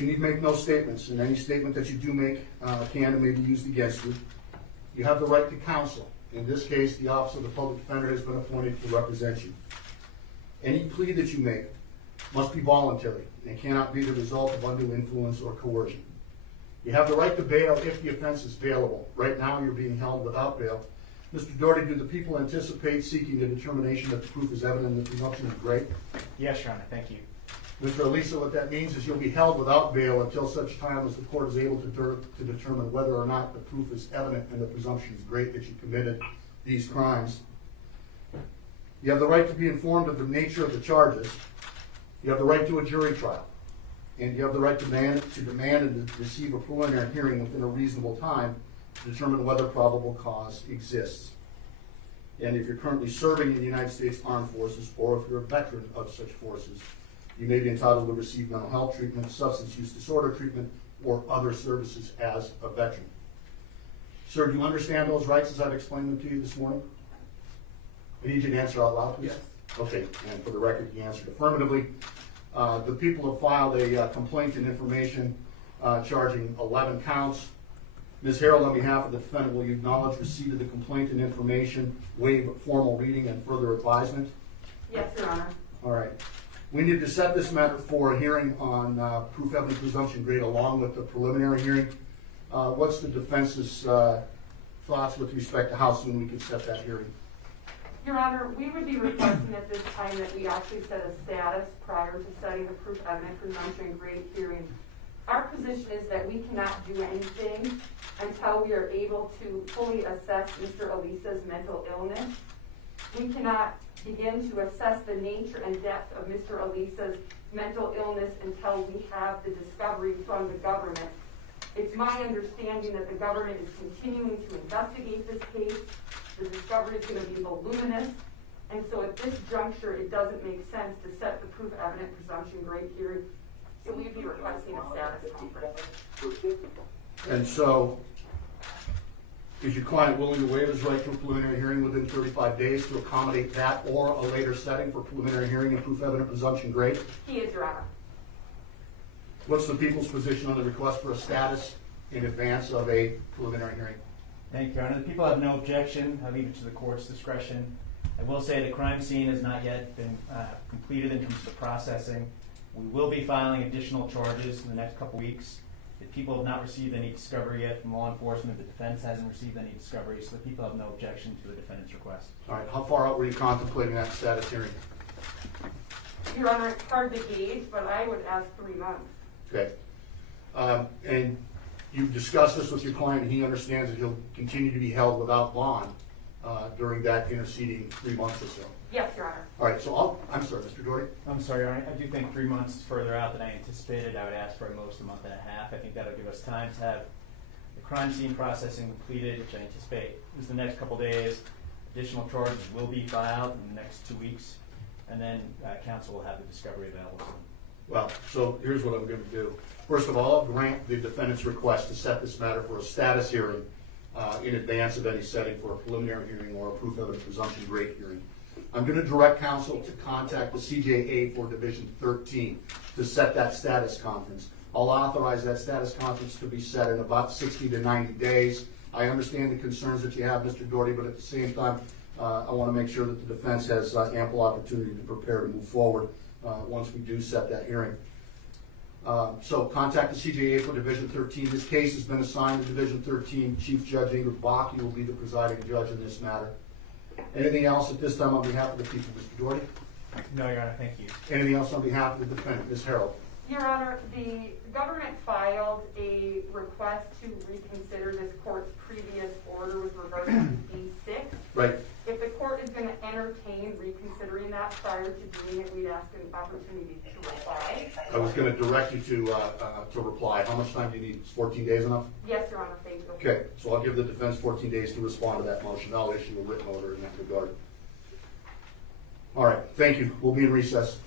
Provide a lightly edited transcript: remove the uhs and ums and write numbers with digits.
You need make no statements, and any statement that you do make can and may be used against you. You have the right to counsel. In this case, the Office of the Public Defender has been appointed to represent you. Any plea that you make must be voluntary and cannot be the result of undue influence or coercion. You have the right to bail if the offense is bailable. Right now, you're being held without bail. Mr. Doherty, do the people anticipate seeking the determination that the proof is evident and the presumption is great? Yes, Your Honor. Thank you. Mr. Alissa, what that means is you'll be held without bail until such time as the court is able to determine whether or not the proof is evident and the presumption is great that you committed these crimes. You have the right to be informed of the nature of the charges. You have the right to a jury trial. And you have the right to demand and to receive a preliminary hearing within a reasonable time to determine whether probable cause exists. And if you're currently serving in the United States Armed Forces, or if you're a veteran of such forces, you may be entitled to receive mental health treatment, substance use disorder treatment, or other services as a veteran. Sir, do you understand those rights as I've explained them to you this morning? I need you to answer out loud, please. Yes. Okay, and for the record, you answered affirmatively. The people have filed a complaint and information charging 11 counts. Ms. Herold, on behalf of the defendant, will you acknowledge receipt of the complaint and information, waive formal reading and further advisement? Yes, Your Honor. All right. We need to set this matter for a hearing on proof evidence presumption grade along with the preliminary hearing. What's the defense's thoughts with respect to how soon we can set that hearing? Your Honor, we would be requesting at this time that we actually set a status prior to setting the proof evidence presumption grade hearing. Our position is that we cannot do anything until we are able to fully assess Mr. Alissa's mental illness. We cannot begin to assess the nature and depth of Mr. Alissa's mental illness until we have the discovery from the government. It's my understanding that the government is continuing to investigate this case. The discovery is going to be voluminous, and so at this juncture, it doesn't make sense to set the proof evident presumption grade hearing. So we'd be requesting a status conference. And so, is your client willing to waive his right to a preliminary hearing within 35 days to accommodate that or a later setting for preliminary hearing and proof evident presumption grade? He is, Your Honor. What's the people's position on the request for a status in advance of a preliminary hearing? Thank you, Your Honor. The people have no objection. I leave it to the court's discretion. I will say the crime scene has not yet been completed in terms of processing. We will be filing additional charges in the next couple weeks. The people have not received any discovery yet from law enforcement. The defense hasn't received any discovery, so the people have no objection to the defendant's request. All right, how far out were you contemplating that status hearing? Your Honor, it's hard to gauge, but I would ask 3 months. Okay. And you've discussed this with your client, and he understands that he'll continue to be held without bond during that interceding 3 months or so. Yes, Your Honor. All right, so I'm sorry, Mr. Doherty? I'm sorry, Your Honor. I do think 3 months is further out than I anticipated. I would ask for at most a month and a half. I think that'll give us time to have the crime scene processing completed, which I anticipate is the next couple days. Additional charges will be filed in the next 2 weeks, and then counsel will have the discovery available to them. Well, so here's what I'm going to do. First of all, I'll grant the defendant's request to set this matter for a status hearing in advance of any setting for a preliminary hearing or a proof evidence presumption grade hearing. I'm going to direct counsel to contact the CJA for Division 13 to set that status conference. I'll authorize that status conference to be set in about 60 to 90 days. I understand the concerns that you have, Mr. Doherty, but at the same time, I want to make sure that the defense has ample opportunity to prepare to move forward once we do set that hearing. So contact the CJA for Division 13. This case has been assigned to Division 13. Chief Judge Ingrid Bakke will be the presiding judge in this matter. Anything else at this time on behalf of the people, Mr. Doherty? No, Your Honor, thank you. Anything else on behalf of the defendant, Ms. Herold? Your Honor, the government filed a request to reconsider this court's previous order with regard to D6. Right. If the court is going to entertain reconsidering that prior to doing it, we'd ask an opportunity to reply. I was going to direct you to reply. How much time do you need? Is 14 days enough? Yes, Your Honor, thank you. Okay, so I'll give the defense 14 days to respond to that motion. I'll issue a written order in that regard. All right, thank you. We'll be in recess.